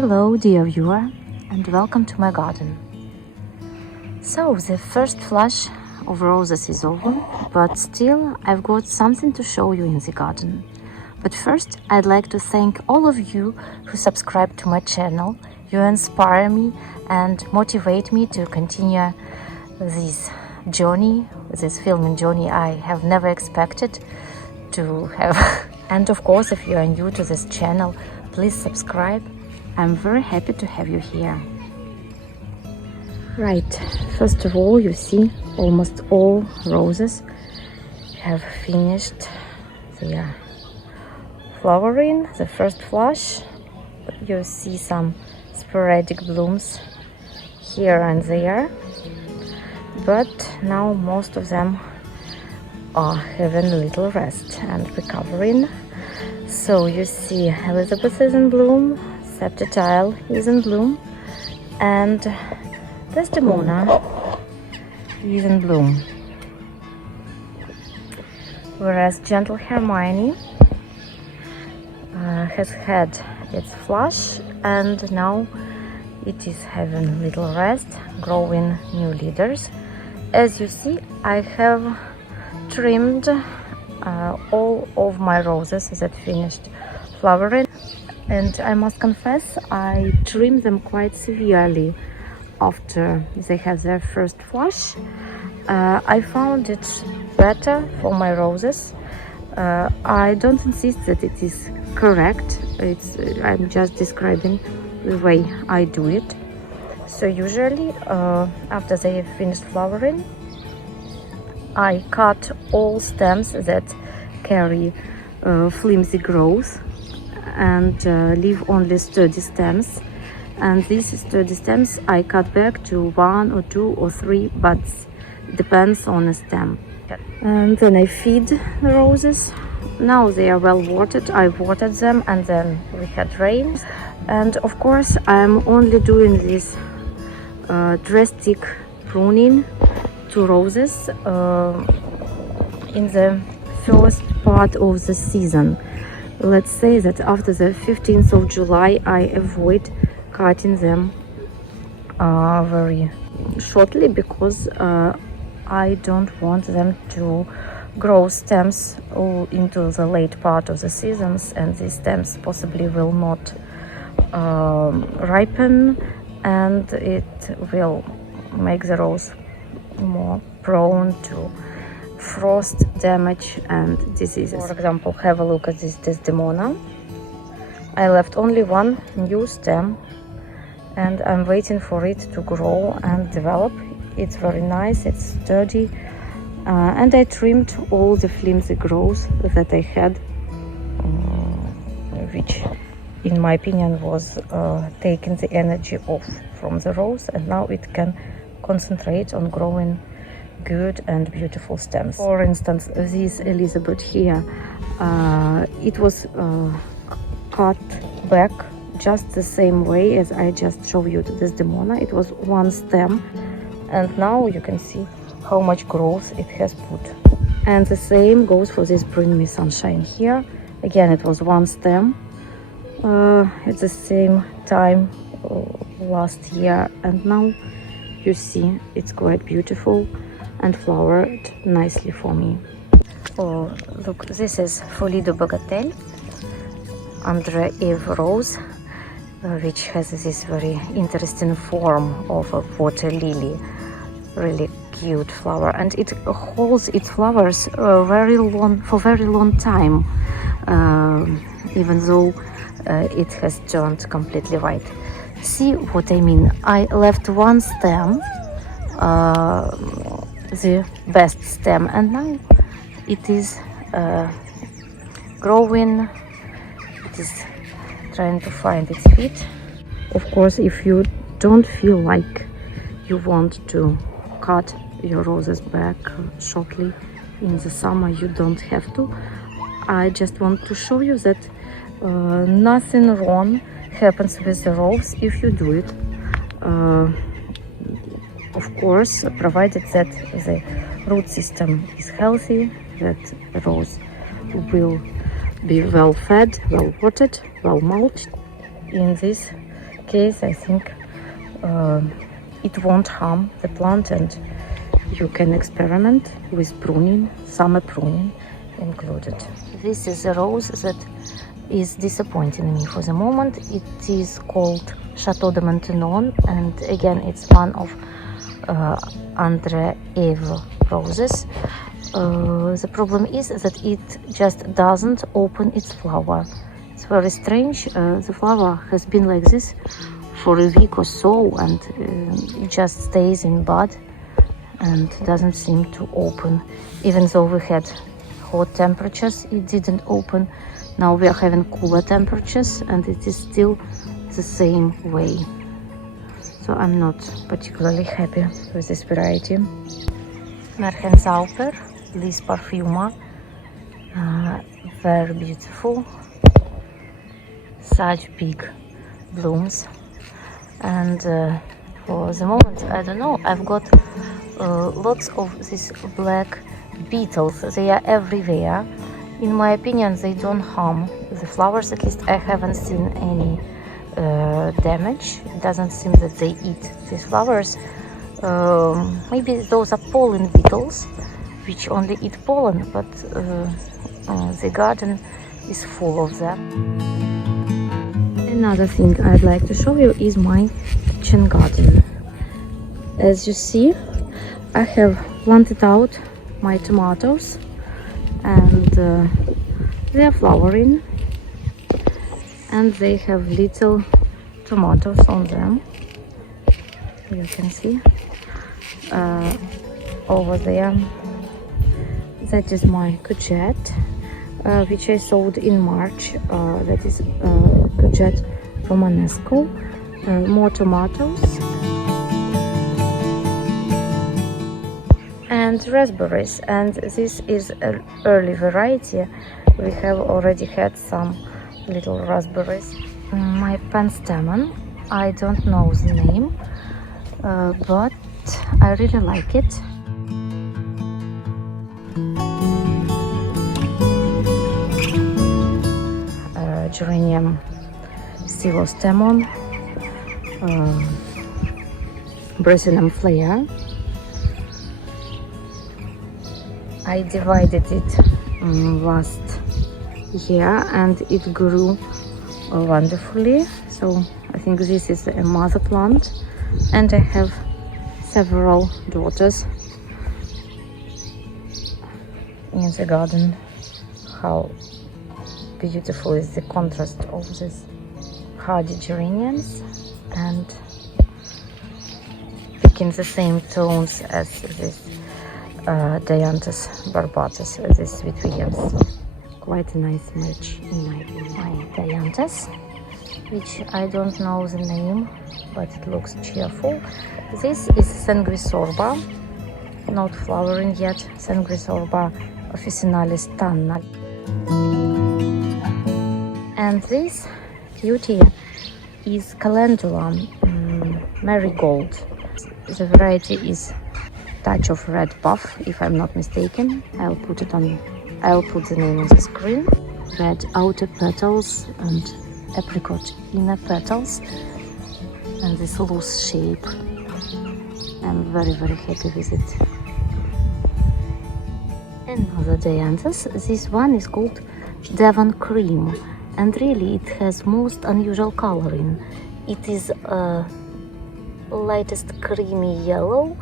Hello dear viewer and welcome to my garden. So the first flush of roses is over, but still I've got something to show you in the garden. But first I'd like to thank all of you who subscribe to my channel. You inspire me and motivate me to continue this journey, this filming journey I have never expected to have. And of course, if you are new to this channel, please subscribe. I'm very happy to have you here. Right, first of all, you see almost all roses have finished their flowering, the first flush. You see some sporadic blooms here and there, but now most of them are having a little rest and recovering. So you see Elizabeth is in bloom, Septile is in bloom, and Desdemona is in bloom. Whereas Gentle Hermione has had its flush and now it is having little rest, growing new leaders. As you see, I have trimmed all of my roses that finished flowering, and I must confess I trimmed them quite severely after they had their first flush. I found it better for my roses. I don't insist that it is correct. I'm just describing the way I do it. So usually after they have finished flowering, I cut all stems that carry flimsy growth and leave only sturdy stems. And these sturdy stems I cut back to 1 or 2 or 3 buds, depends on the stem. And then I feed the roses. Now they are well watered. I watered them and then we had rain. And of course I'm only doing this drastic pruning to roses in the first part of the season. Let's say that after the 15th of July I avoid cutting them very shortly, because I don't want them to grow stems into the late part of the seasons, and these stems possibly will not ripen, and it will make the rose more prone to frost damage and diseases. For example, have a look at this Desdemona. I left only one new stem and I'm waiting for it to grow and develop. It's very nice, it's sturdy, and I trimmed all the flimsy growth that I had, which in my opinion was taking the energy off from the rose, and now it can concentrate on growing good and beautiful stems. For instance, this Elizabeth here, it was cut back just the same way as I just showed you to Desdemona. It was one stem, and now you can see how much growth it has put. And the same goes for this Bring Me Sunshine here. Again, it was one stem at the same time last year, and now you see it's quite beautiful and flowered nicely for me. Oh, look, this is Folie de Bagatelle, Andre Eve Rose, which has this very interesting form of a water lily. Really cute flower, and it holds its flowers for very long time, even though it has turned completely white. See what I mean? I left one stem, the best stem, and now it is growing. It is trying to find its feet. Of course, if you don't feel like you want to cut your roses back shortly in the summer, you don't have to. I just want to show you that nothing wrong happens with the rose if you do it. Of course, provided that the root system is healthy, that the rose will be well fed, well watered, well mulched. In this case, I think it won't harm the plant, and you can experiment with pruning, summer pruning included. This is a rose that is disappointing me for the moment. It is called Chateau de Maintenon, and again it's one of Andre Eve roses. The problem is that it just doesn't open its flower. It's very strange. The flower has been like this for a week or so, and it just stays in bud and doesn't seem to open. Even though we had hot temperatures, it didn't open. Now we are having cooler temperatures and it is still the same way. So I'm not particularly happy with this variety. Merhenzauper, Lis Parfuma, very beautiful, such big blooms. And for the moment, I don't know, I've got lots of these black beetles. They are everywhere. In my opinion, they don't harm the flowers. At least I haven't seen any damage. It doesn't seem that they eat these flowers. Maybe those are pollen beetles, which only eat pollen, but the garden is full of them. Another thing I'd like to show you is my kitchen garden. As you see, I have planted out my tomatoes, and they are flowering, and they have little tomatoes on them. You can see over there. That is my courgette, which I sowed in March. That is courgette romanesco. More tomatoes and raspberries, and this is an early variety. We have already had some little raspberries. My penstemon, I don't know the name, but I really like it. Geranium Silostemon, Bressinum flare. I divided it last year and it grew wonderfully. So I think this is a mother plant, and I have several daughters in the garden. How beautiful is the contrast of these hardy geraniums and picking the same tones as this Dianthus barbatus, these sweet williams. Quite a nice match in my opinion. My Dianthus, which I don't know the name, but it looks cheerful. This is Sanguisorba, not flowering yet, Sanguisorba officinalis tanna. And this cutie is Calendula marigold. The variety is Touch of Red Puff, if I'm not mistaken. I'll put the name on the screen. Red outer petals and apricot inner petals, and this loose shape. I'm very happy with it. Another Dianthus. This one is called Devon Cream, and really it has most unusual coloring. It is lightest creamy yellow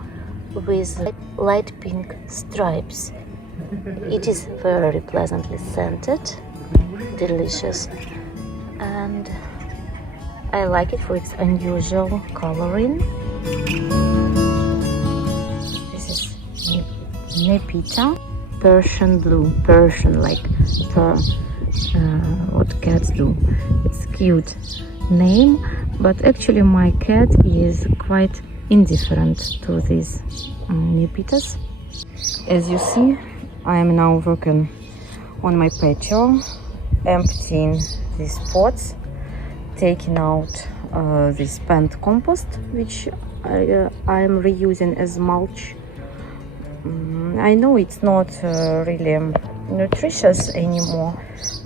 with light pink stripes. It is very pleasantly scented, delicious, and I like it for its unusual coloring. This is Nepeta, Persian blue, Persian like what cats do. It's cute name, but actually my cat is quite indifferent to these Nepetas. As you see, I am now working on my patio, emptying these pots, taking out this spent compost, which I am reusing as mulch. I know it's not really nutritious anymore,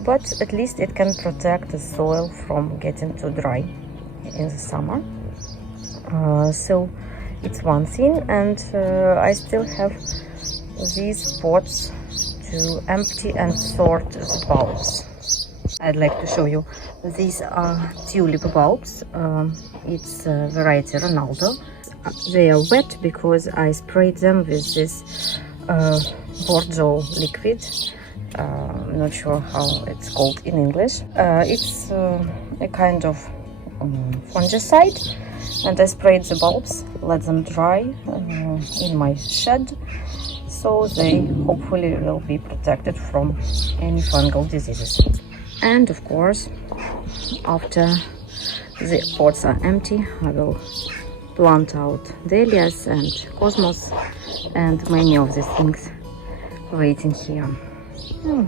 but at least it can protect the soil from getting too dry. in the summer. So it's one thing, and I still have these pots to empty and sort the bulbs. I'd like to show you. These are tulip bulbs. It's variety Ronaldo. They are wet because I sprayed them with this Bordeaux liquid. I'm not sure how it's called in English. It's a kind of fungicide, and I sprayed the bulbs, let them dry in my shed, so they hopefully will be protected from any fungal diseases. And of course, after the pots are empty, I will plant out dahlias and cosmos and many of these things waiting here.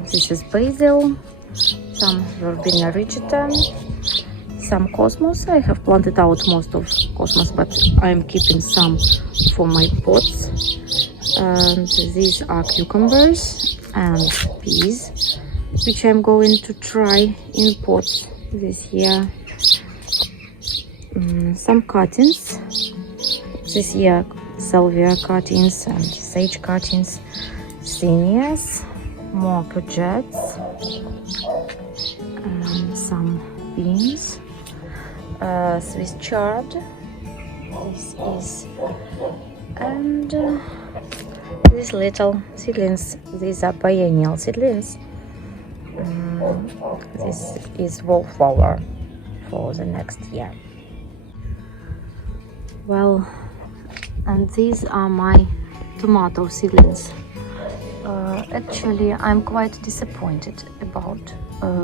This is basil, some verbena rigida, some cosmos. I have planted out most of cosmos, but I'm keeping some for my pots. And these are cucumbers and peas, which I'm going to try in pots this year. Some cuttings this year: salvia cuttings and sage cuttings, zinnias, more courgettes, and some beans, Swiss chard. This is, and these little seedlings. These are biennial seedlings. This is wallflower for the next year. Well, and these are my tomato seedlings. Actually, I'm quite disappointed about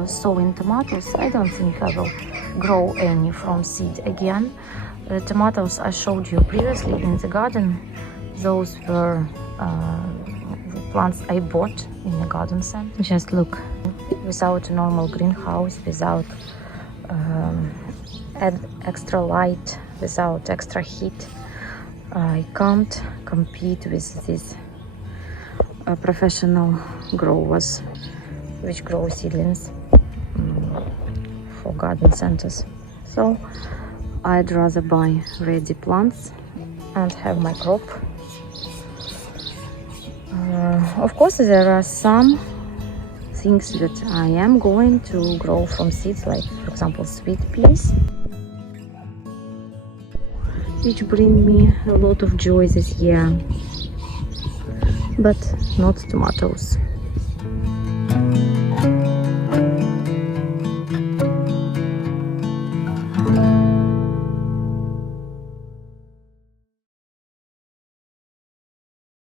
sowing tomatoes. I don't think I will grow any from seed again. The tomatoes I showed you previously in the garden, those were the plants I bought in the garden center. Just look, without a normal greenhouse, without extra light, without extra heat, I can't compete with these professional growers which grow seedlings for garden centers. So I'd rather buy ready plants and have my crop. Of course, there are some things that I am going to grow from seeds, like for example sweet peas, which bring me a lot of joy this year, but not tomatoes.